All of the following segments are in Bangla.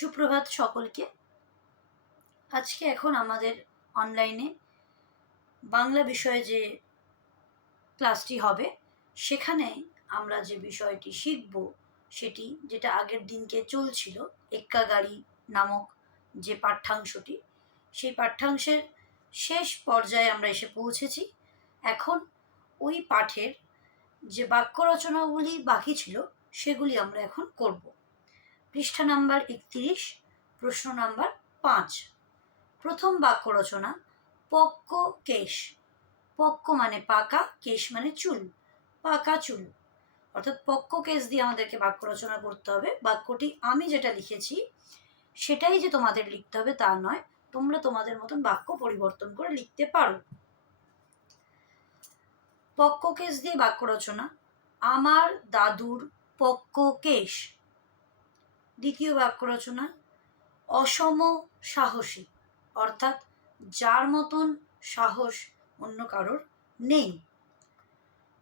সুপ্রভাত সকলকে। আজকে এখন আমাদের অনলাইনে বাংলা বিষয়ে যে ক্লাসটি হবে সেখানে আমরা যে বিষয়টি শিখব সেটি যেটা আগের দিনকে চলছিল এক্কা গাড়ি নামক যে পাঠ্যাংশটি, সেই পাঠ্যাংশের শেষ পর্যায়ে আমরা এসে পৌঁছেছি। এখন ওই পাঠের যে বাক্য রচনাগুলি বাকি ছিল সেগুলি আমরা এখন করব। পৃষ্ঠা নাম্বার 31, প্রশ্ন নাম্বার 5। প্রথম বাক্য রচনা, পক্ক কেশ। পক্ক মানে পাকা, কেশ মানে চুল, পাকা চুল। অর্থাৎ পক্ক কেশ দিয়ে আমাদেরকে বাক্য রচনা করতে হবে। বাক্যটি আমি যেটা লিখেছি সেটাই যে তোমাদের লিখতে হবে তা নয়, তোমরা তোমাদের মতন বাক্য পরিবর্তন করে লিখতে পারো। পক্ক কেশ দিয়ে বাক্য রচনা, আমার দাদুর পক্ক কেশ। দ্বিতীয় বাক্য রচনা, অসম সাহসী, অর্থাৎ যার মতন সাহস অন্য কারোর নেই।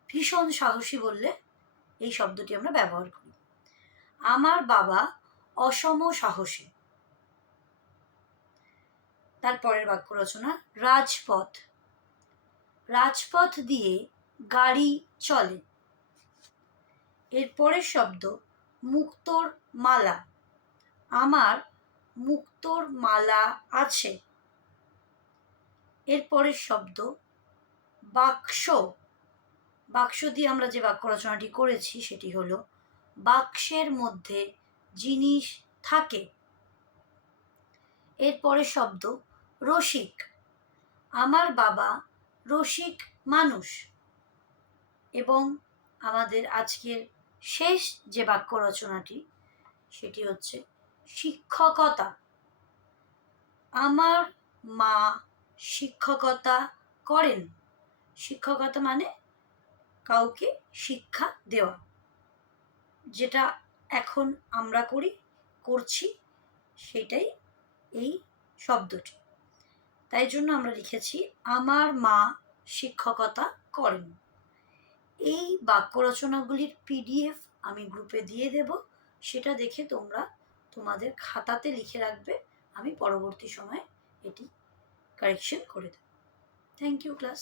ভীষণ সাহসী বললে এই শব্দটি আমরা ব্যবহার করি। আমার বাবা অসম সাহসী। তারপরের বাক্য রচনা, রাজপথ। রাজপথ দিয়ে গাড়ি চলে। এরপরের শব্দ, মুক্তোর মালা। আমার মুক্তোর মালা আছে। এরপরের শব্দ, বাক্স। বাক্স দিয়ে আমরা যে বাক্য রচনাটি করেছি সেটি হলো, বাক্সের মধ্যে জিনিস থাকে। এরপরের শব্দ, রসিক। আমার বাবা রসিক মানুষ। এবং আমাদের আজকের শেষ যে বাক্য রচনাটি সেটি হচ্ছে শিক্ষকতা। আমার মা শিক্ষকতা করেন। শিক্ষকতা মানে কাউকে শিক্ষা দেওয়া, যেটা এখন আমরা করছি সেটাই এই শব্দটি। তাই জন্য আমরা লিখেছি আমার মা শিক্ষকতা করেন। এই বাক্য রচনাগুলির PDF আমি গ্রুপে দিয়ে দেব, সেটা দেখে তোমরা তোমাদের খাতাতে লিখে রাখবে। আমি পরবর্তী সময়ে এটি কারেকশন করে দেব। Thank you class.